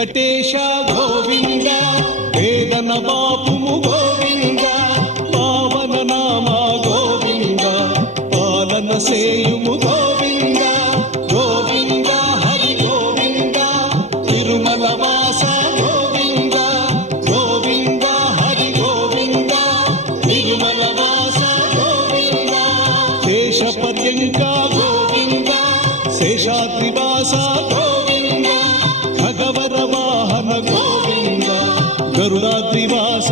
వెంకటేశ గోవింద వేదన బాపుము గోవింద పావన నామ గోవింద పాలన సేయుము గోవింద గోవింద హరి గోవింద తిరుమల వాస గోవింద గోవింద హరి గోవింద తిరుమల వాస గోవింద శేష పర్యంక గోవింద శేషాద్రివాస గోవింద భగవర వాహన గోవింద గరుడాద్రివాస